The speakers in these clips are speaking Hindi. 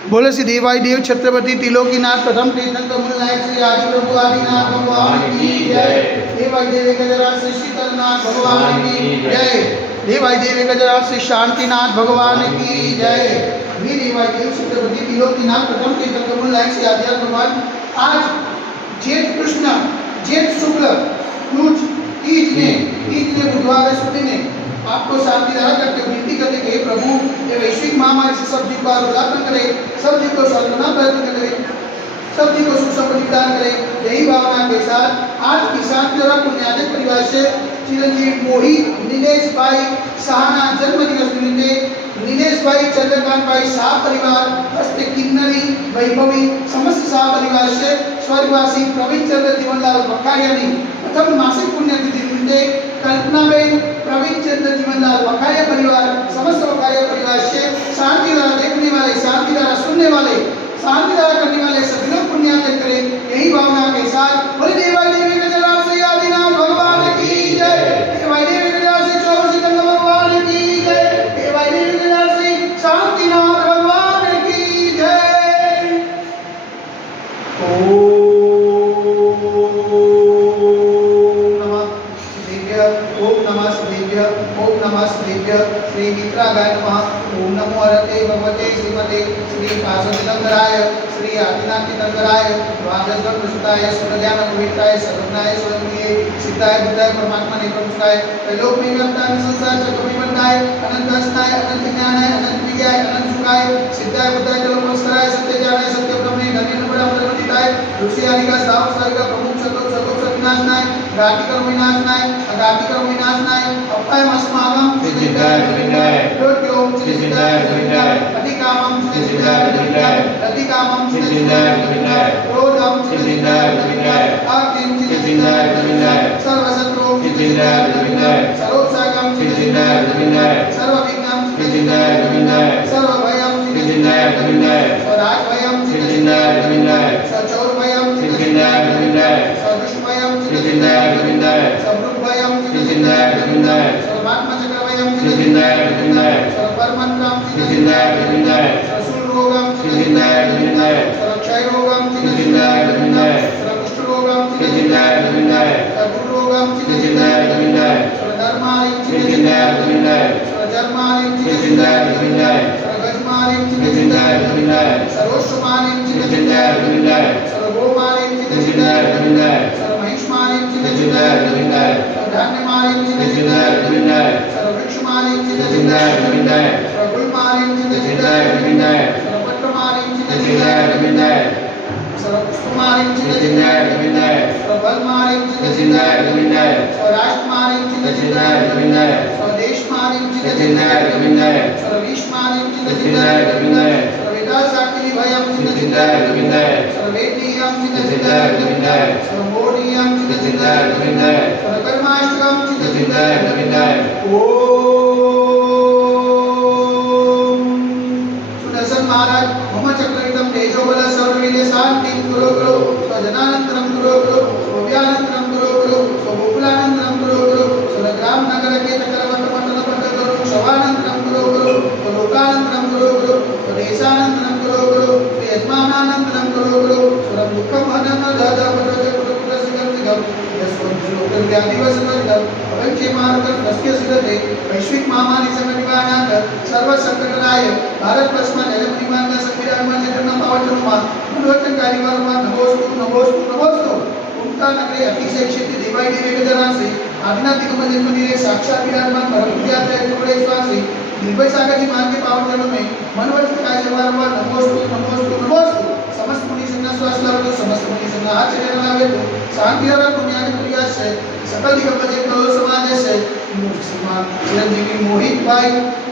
बोले श्री देवाई देव छत्रपति त्रिलोकीनाथ प्रथम तीर्थंकर मूलनायक श्री आदि प्रभु आदिनाथ भगवान की जय। देवाई देव गजराज श्री शीतलनाथ भगवान की जय। देवाई देव गजराज श्री शांतिनाथ भगवान की जय। वी देवाई देव छत्रपति त्रिलोकीनाथ प्रथम तीर्थंकर मूलनायक श्री आदि भगवान। आज जेठ कृष्ण जेठ शुक्ल तीज ने बुधवार सुधी ने आपको शांति धारा करके विनती करते कि प्रभु ये वैश्विक महामारी से सब जीव का उद्धार करे, सब जीव को साधना प्रयत्न करे, सब जीव को सुख समृद्धि प्रदान करे। यही भावना के साथ आज किसान जरा पुण्याजक परिवार से चिरंजीव मोही नीलेश भाई सहाना जन्म दिवस निमित्ते नीलेश भाई चंद्रकांत भाई शाह परिवार हस्ते किन्नरी वैभवी समस्त शाह परिवार से स्वर्गवासी प्रवीण चंद्र जीवनलाल वखारियानी प्रथम मासिक पुण्यतिथि निमित्ते कल्पनाबेन प्रवीण चंद्र जीवनलाल वखारिया परिवार समस्त वखारिया परिवार से शांति धारा देखने वाले, शांति धारा सुनने वाले, शांति धारा करने वाले सभी लोग पुण्यार्जन करें। यही भावना के साथ बोले देवाई देवी गजराज श्री आदिनाथ भगवान की जय। देवाई देवी गजराज श्री चौर सिकंदर भगवान की जय। देवाई देवी गजराज श्री शांतिनाथ भगवान की जय। ओम नमः शिवाय। श्री मित्रागाय नमः। ओम नमो हरते भगवते श्रीमते श्री काशतीर्थंकराय श्री आदिनाथ तीर्थंकराय द्वादशगण प्रसुताय सुरज्ञान पवित्राय सर्वज्ञाय स्वयंभुवे सिद्धाय बुद्धाय परमात्मा निप्रमुखाय त्रैलोक में वर्ताय संसार चक्र में वर्ताय अनंत हस्ताय अनंत ज्ञानाय अनंत विजयाय अनंत सुखाय सिद्धाय बुद्धाय त्रिलोकमस्कराय सत्य ज्ञानाय सत्य ब्रह्मे धन्य ब्रह्म ब्रह्मदिताय ऋषि आदि का साव स्वर्ग प्रमुख सतोष सतोष विनाशनाय घाटी कर्म विनाशनाय अघाटी कर्म विनाशनाय अपाय अस्माकं सिद्धाय विनाय प्रोत्योम सिद्धाय विनाय अधिकामं सिद्धाय विनाय अधिकामं सिद्धाय विनाय क्रोधं सिद्धाय विनाय आत्मं सिद्धाय विनाय सर्वशत्रु सिद्धाय विनाय सर्वोत्साहं सिद्धाय विनाय सर्वविघ्नं सिद्धाय विनाय सर्वभयं सिद्धाय विनाय स्वराजभयं सिद्धाय विनाय सचौरभयं सिद्धाय विनाय सदुष्टभयं सिद्धाय विनाय सबृभयं सिद्धाय विनाय सर्वात्मचक्रभयं सिद्धाय विनाय सर्वपरमन्त्रं सिद्धाय विनाय सर्वशूलरोगं सिद्धाय विनाय सर्वक्षयरोगं सिद्धाय विनाय सर्वकुष्ठरोगं सिद्धाय विनाय सर्वरोगं सिद्धाय विनाय सर्वधर्माणि सिद्धाय विनाय सर्वजन्मानि सिद्धाय विनाय सर्वगजमानि सिद्धाय विनाय सर्वोष्मानि सिद्धाय विनाय सर्वभौमानि सिद्धाय विनाय सर्वमहिष्मानि सिद्धाय विनाय सर्वधान्यमानि सिद्धाय विनाय सर्ववृक्षमानि सिद्धाय विनाय सर्वगुल्मानि सिद्धाय विनाय सर्वपत्रमानि सिद्धाय विनाय सर्वपुष्पमानि सिद्धाय विनाय सर्वफलमानि सिद्धाय विनाय स्वराष्ट्रमानि सिद्धाय विनाय स्वदेशमानि सिद्धाय विनाय सर्वविश्वमानि सिद्धाय विनाय सर्ववेदासाक्षी भयं सिद्धाय विनाय सर्ववेदीयं सिद्धाय विनाय सर्वमोढीयं सिद्धाय विनाय सर्वकर्माष्टकं सिद्धाय विनाय। सुदर्शन महाराज मम चक्रयुतं तेजोबल सर्ववीर्य शांति कुरु कुरु स्वजनानंतरं कुरु कुरु स्वव्यानंतरं कुरु कुरु स्वभूकुलानंतरं कुरु कुरु स्वग्राम नगर के चक्रवर्त मंडल पट्ट कुरु क्षवानंतरं कुरु कुरु स्वलोकानंतरं कुरु कुरु स्वदेशानंतरं कुरु कुरु स्वयजमानानंतरं कुरु कुरु स्वरं दुःखं हनन दद पटज कुरु कुरु सिगम सिगम यस्वं व्याधिवसवर्धम अवंचे मार्ग नस्य सिद्धते वैश्विक महामारी से निवारणार्थ सर्व संकटनाय भारत वर्षमा जलमणिमार्ग संविधानमा जगन्ना पावचनमा मनोवचनकारी वारंवार नमोस्तु नमोस्तु नमोस्तु उनका नगरे अतिशय क्षेत्र देवाई देवी गजराज से आदिनाथ दिगंबर जन्मदिने साक्षात विराजमान परम विद्यार्थी टुकड़े स्वासी निर्भय सागर जी मान के पावन चरणों में मनोवचनकारी से वारंवार नमोस्तु नमोस्तु नमोस्तु समस्त मुनि संघ स्वास्थ्य लाभ समस्त मुनि संघ आचरण लाभ शांति और पुण्यादि क्रिया से सकल दिगंबर कलो समाज से चिरंजीवी मोहित भाई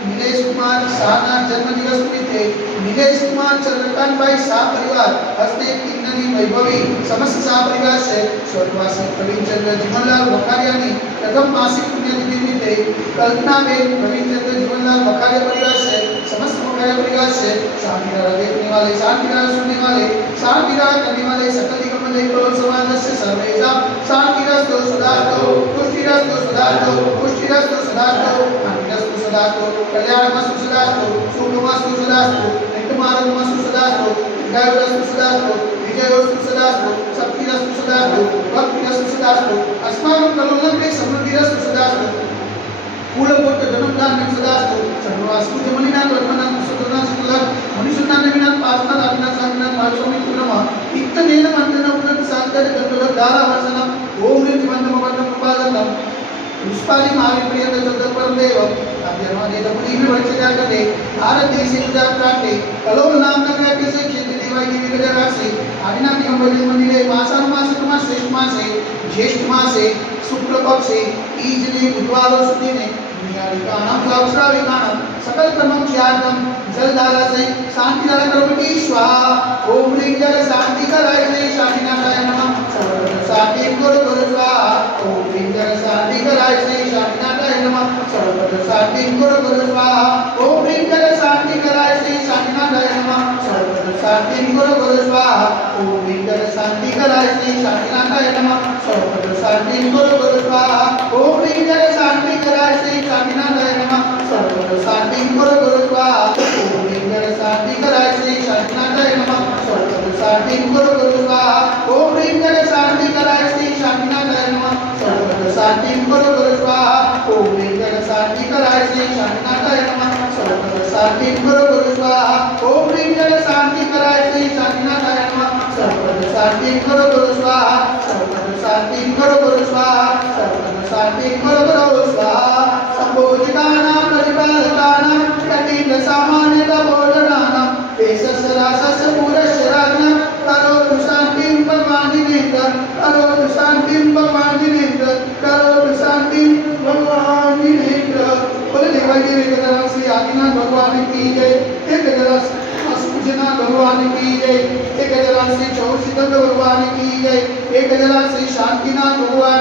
नीलेश कुमार शाहना जन्म दिवस निमित्ते नीलेश कुमार चंद्रकांत भाई शाह परिवार हस्ते किन्नरी वैभवी समस्त शाह परिवार से स्वर्गवासी प्रवीण चंद्र जीवनलाल वखारियानी प्रथम मासिक पुण्यतिथि निमित्ते कल्पनाबेन प्रवीण चंद्र जीवनलाल वखारिया परिवार से समस्त वखारिया परिवार से शांति धारा देखने वाले, शांति धारा सुनने वाले, शांति धारा करने वाले सकल दिगंबर कलो समाज से सर्वेशा शांतिरस्तु सदास्तु पुष्टिरस्तु सदास्तु पुष्टिरस्तु सदास्तु शांतिरस्तु सदास्तु कल्याणमस्तु सदास्तु सुखमस्तु सदास्तु नित्यमानंदमस्तु सदास्तु दीर्घायुरस्तु सदास्तु विजयोस्तु सदास्तु शक्तिरस्तु सदास्तु भक्तिरस्तु सदास्तु अस्माकं कलोलग्ने समृद्धिरस्तु सदास्तु कुलपोट जन्मदान सदास्तु सर्वास्तु जमनिना ब्रह्मणां सुतना सुतला मनुष्यना नविना पासना आत्मा साधना पार्श्वमी कुलमा इत्तनेन मंत्रना उन्नत साधन गंधर्व धारा वर्षना ओम ह्रीं मंत्रम वंदम उपादनम पुष्पाली महाविप्रियंत चौदह परम देव अभ्यर्वादे दपुरी में वर्ष जागते आरती से उजात काटे कलोल नाम नगराटी से क्षेत्र देवाई देवी गजरासे आदिना दिगम बजन मंदिरे मासा मास कुमार श्रेष्ठ मासे ज्येष्ठ मासे शुक्ल पक्षे ईजने बुधवारों सुधी ने नियारिकानां सावश्राविकानां सकल कर्मं च्यागम जलधारा से शांति धारा करोति स्वाहा ओम ह्रीं जल शांति कराय से शांतिनाथाय नमः सर्वत्र शांति गुरु गुरु स्वाहा ओम ह्रीं जल शांति कराय से शांतिनाथाय नमः सर्वत्र शांति गुरु गुरु स्वाहा ओम ह्रीं जल शांति कराय से शांतिनाथाय नमः सर्वत्र शांति गुरु गुरु स्वाहा ओम ह्रीं जल शांति कराय से शांतिनाथाय नमः सर्वत्र शांति गुरु गुरु स्वाहा ओम ह्रीं जल शांति कराय से शांतिनाथाय नमः सर्वत्र शांति गुरु गुरु स्वाहा ओम ह्रीं जल शांति कराय से शांतिनाथाय नमः सर्वत्र शांति गुरु गुरु स्वाहा ओम ह्रीं जल शांति कराय से शांतिनाथाय नमः सर्वत्र शांति गुरु गुरु स्वाहा ओम ह्रीं जल शांति कराय से शांतिनाथाय नमः सर्वत्र शांति गुरु गुरु स्वाहा ओम ह्रीं जल शांति कराय से शांतिनाथाय नमः सर्वत्र शांति गुरु गुरु स्वाहा सर्वत्र शांति गुरु गुरु स्वाहा सर्वत्र शांति गुरु गुरु स्वाहा संभोजितानां प्रतिपादकानां कटिन सामान्यता बोधनानां वेशसरासस्य पूरशराग्नं करोतु शान्तिं भगवान् नेत्र करोतु शान्तिं भगवान् नेत्र करोतु शान्तिं भगवान् नेत्र बोले देवाई देवी गजरा श्री आदिनाथ भगवान की जय एक गजरा अष्टभुजना भगवान की जय एक गजरा श्री चौसितंग भगवान की जय एक गजरा श्री शांतिनाथ भगवान